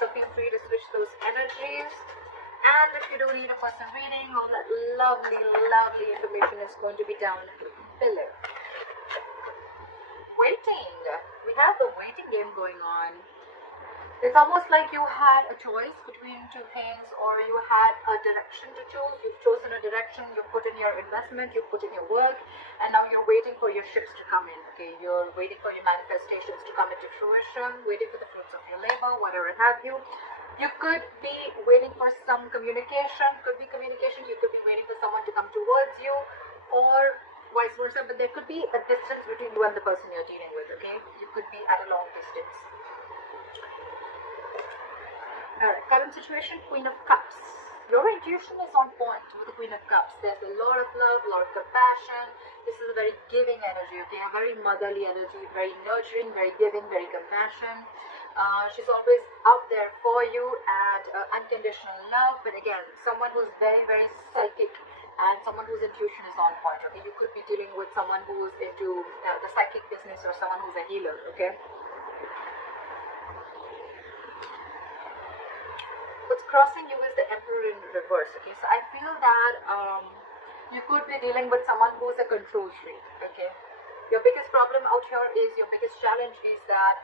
So feel free to switch those energies. And if you do need a personal reading, all that lovely, lovely information is going to be down below. Waiting. We have the waiting game going on. It's almost like you had a choice between two things, or you had a direction to choose. You've chosen a direction, you've put in your investment, you've put in your work, and now you're waiting for your ships to come in. Okay, you're waiting for your manifestations to come into fruition, waiting for the fruits of your labor, whatever have you. You could be waiting for some communication, could be communication, you could be waiting for someone to come towards you, or vice versa, but there could be a distance between you and the person you're dealing with, okay? You could be at a long distance. Alright, current situation, Queen of Cups. Your intuition is on point with the Queen of Cups. There's a lot of love, a lot of compassion. This is a very giving energy, okay? A very motherly energy, very nurturing, very giving, very compassion. She's always out there for you, and unconditional love. But again, someone who's very, very psychic, and someone whose intuition is on point, okay? You could be dealing with someone who's into the psychic business, or someone who's a healer, okay? What's crossing you is the Emperor in reverse, okay? So I feel that you could be dealing with someone who's a control freak, okay? Your biggest problem out here is, your biggest challenge is that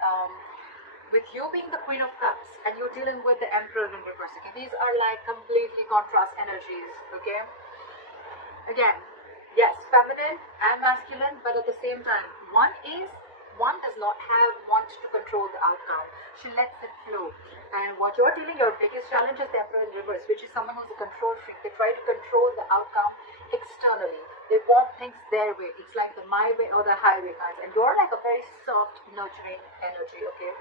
with you being the Queen of Cups and you're dealing with the Emperor in reverse, okay? These are like completely contrast energies, okay? Again, yes, feminine and masculine, but at the same time, one does not want to control the outcome. She lets it flow. And what you're dealing, your biggest challenge is the Emperor in reverse, which is someone who's a control freak. They try to control the outcome externally. They want things their way. It's like the my way or the highway kinds. And you're like a very soft, nurturing energy, okay?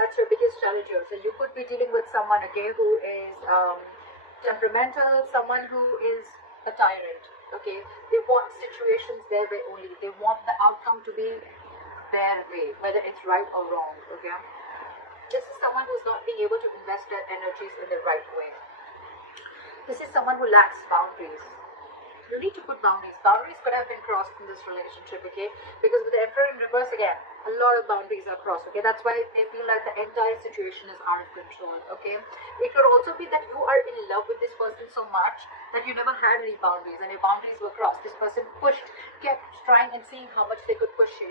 That's your biggest challenge here. So you could be dealing with someone, okay, who is temperamental, someone who is a tyrant, okay? They want situations their way only. They want the outcome to be their way, whether it's right or wrong, okay? This is someone who's not being able to invest their energies in the right way. This is someone who lacks boundaries. You need to put boundaries. Boundaries could have been crossed in this relationship, okay? Because with the Emperor in reverse, again, a lot of boundaries are crossed, okay? That's why they feel like the entire situation is out of control, okay? It could also be that you are in love with this person so much that you never had any boundaries, and your boundaries were crossed. This person kept trying and seeing how much they could push you,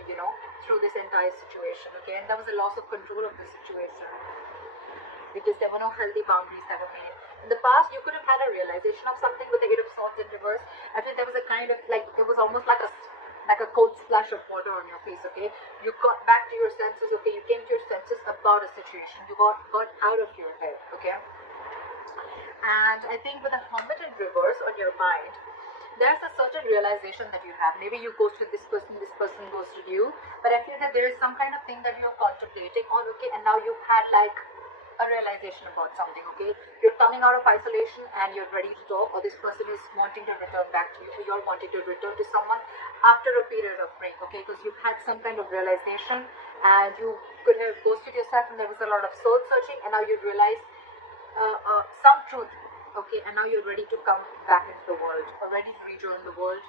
through this entire situation, okay? And there was a loss of control of the situation, because there were no healthy boundaries that were made. In the past, you could have had a realization of something with the Eight of Swords in reverse. I think there was a kind of, like, it was almost like a cold splash of water on your face, okay? You got back to your senses, okay? You came to your senses about a situation. You got out of your head, okay? And I think with the Hermit in reverse on your mind, there's a certain realization that you have. Maybe you ghosted this person ghosted you, but I feel that there is some kind of thing that you're contemplating on, okay? And now you've had like a realization about something, okay? You're coming out of isolation and you're ready to talk, or this person is wanting to return back to you, or you're wanting to return to someone after a period of break, okay? Because you've had some kind of realization, and you could have ghosted yourself, and there was a lot of soul searching, and now you realize some truth, okay? And now you're ready to come back into the world, or ready to rejoin the world.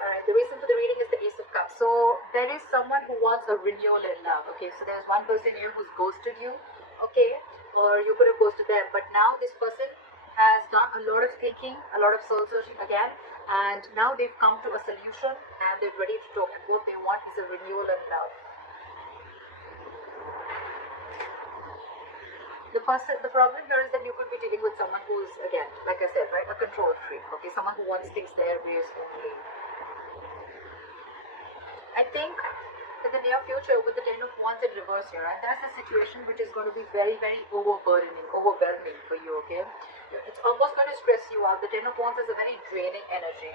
Alright, the reason for the reading is the Ace of Cups. So there is someone who wants a renewal in love, okay? So there's one person here who's ghosted you, okay? Or you could have ghosted them, but now this person has done a lot of thinking, a lot of soul searching again, and now they've come to a solution and they're ready to talk, and what they want is a renewal in love. The problem here is that you could be dealing with someone who's, again, like I said, right, a control freak, okay? Someone who wants things their ways only. I think in the near future, with the Ten of Wands in reverse here, right, there's a situation which is going to be very, very overwhelming for you, okay? It's almost going to stress you out. The Ten of Wands is a very draining energy.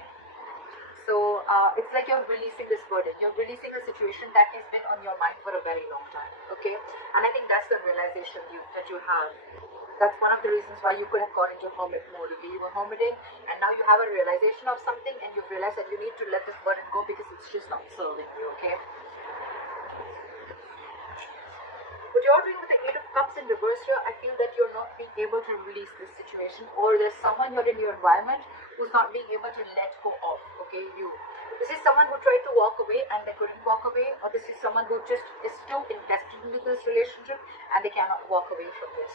So it's like you're releasing this burden. You're releasing a situation that has been on your mind for a very long time, okay? And I think that's the realization that you have. That's one of the reasons why you could have gone into hermit mode, okay? You were hermiting, and now you have a realization of something, and you've realized that you need to let this burden go because it's just not serving you, okay? What you're doing with the Eight of Cups in reverse here, I feel that you're not being able to release this situation, or there's someone you're in your environment who's not being able to let go of, okay? This is someone who tried to walk away and they couldn't walk away, or this is someone who just is too invested into this relationship and they cannot walk away from this.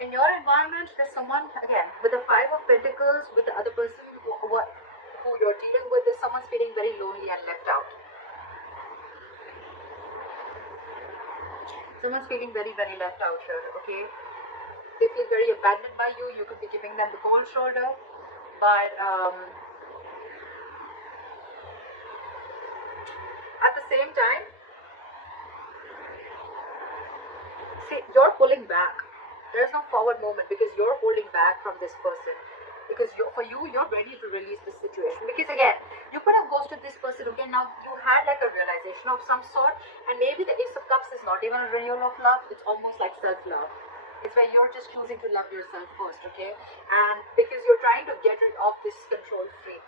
In your environment, there's someone, again, with the Five of Pentacles, with the other person who you're dealing with, is someone's feeling very lonely and left out. Someone's feeling very, very left out here, okay? They feel very abandoned by you. You could be giving them the cold shoulder, but at the same time, see, you're pulling back. There's no forward movement because you're holding back from this person. Because for you, you're ready to release this situation. Because again, you could have ghosted this person. Okay, now you had like a realization of some sort, and maybe the Ace of Cups is not even a renewal of love. It's almost like self-love. It's where you're just choosing to love yourself first, okay? And because you're trying to get rid of this control freak.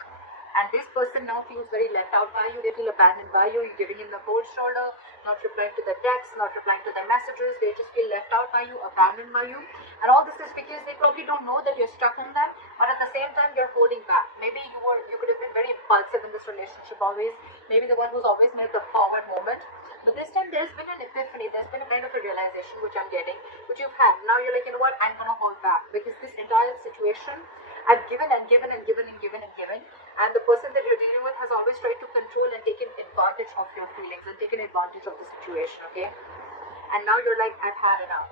And this person now feels very left out by you. They feel abandoned by you. You're giving him the cold shoulder, not replying to the texts, not replying to the messages. They just feel left out by you, abandoned by you. And all this is because they probably don't know that you're stuck on them. But at the same time, you're holding back. Maybe you could have been very impulsive in this relationship always. Maybe the one who's always made the forward moment. But this time there's been an epiphany. There's been a kind of a realization which I'm getting, which you've had. Now you're like, you know what? I'm going to hold back. Because this entire situation, I've given and given and given and given and given. And the person that you're dealing with has always tried to control and taken advantage of your feelings and taken advantage of the situation, okay? And now you're like, I've had enough.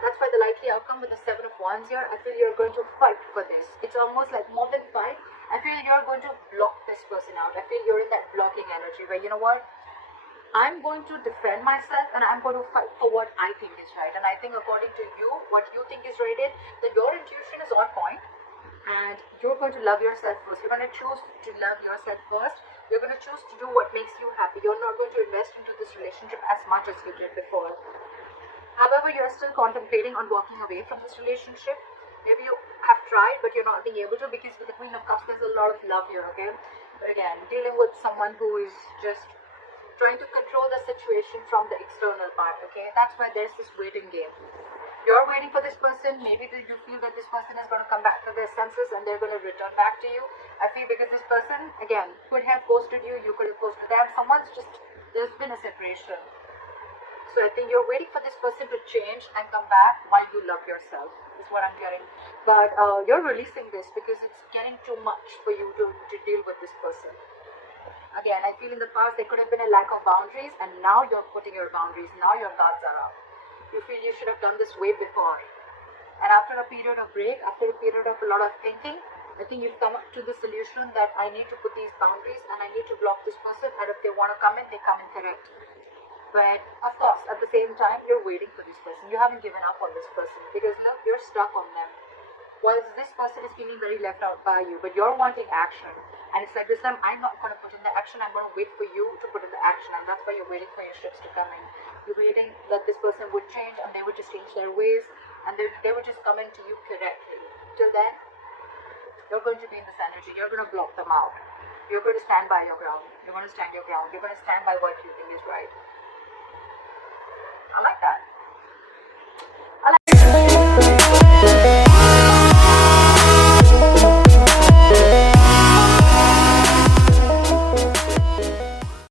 That's why the likely outcome with the Seven of Wands here, I feel you're going to fight for this. It's almost like more than fight. I feel you're going to block this person out. I feel you're in that blocking energy where, you know what? I'm going to defend myself and I'm going to fight for what I think is right. And I think according to you, what you think is right is that your intuition is on point. And you're going to love yourself first. You're going to choose to love yourself first. You're going to choose to do what makes you happy. You're not going to invest into this relationship as much as you did before. However, you're still contemplating on walking away from this relationship. Maybe you have tried, but you're not being able to because with the Queen of Cups, there's a lot of love here, okay? But again, dealing with someone who is just trying to control the situation from the external part, okay? That's why there's this waiting game. You're waiting for this person. Maybe you feel that this person is going to come back to their senses and they're going to return back to you. I feel because this person, again, could have ghosted you. You could have ghosted them. There's been a separation. So I think you're waiting for this person to change and come back while you love yourself. Is what I'm getting. But you're releasing this because it's getting too much for you to deal with this person. Again, I feel in the past there could have been a lack of boundaries, and now you're putting your boundaries. Now your guards are up. You feel you should have done this way before. And after a period of break, after a period of a lot of thinking, I think you've come up to the solution that I need to put these boundaries and I need to block this person, and if they want to come in, they come in correct. But of course, at the same time, you're waiting for this person. You haven't given up on this person because look, you're stuck on them. Whilst this person is feeling very left out by you, but you're wanting action. And it's like this time, I'm not going to put in the action, I'm going to wait for you to put in the action. And that's why you're waiting for your ships to come in. You're waiting that this person would change and they would just change their ways. And they would just come into you correctly. Till then, you're going to be in this energy. You're going to block them out. You're going to stand by your ground. You're going to stand your ground. You're going to stand by what you think is right.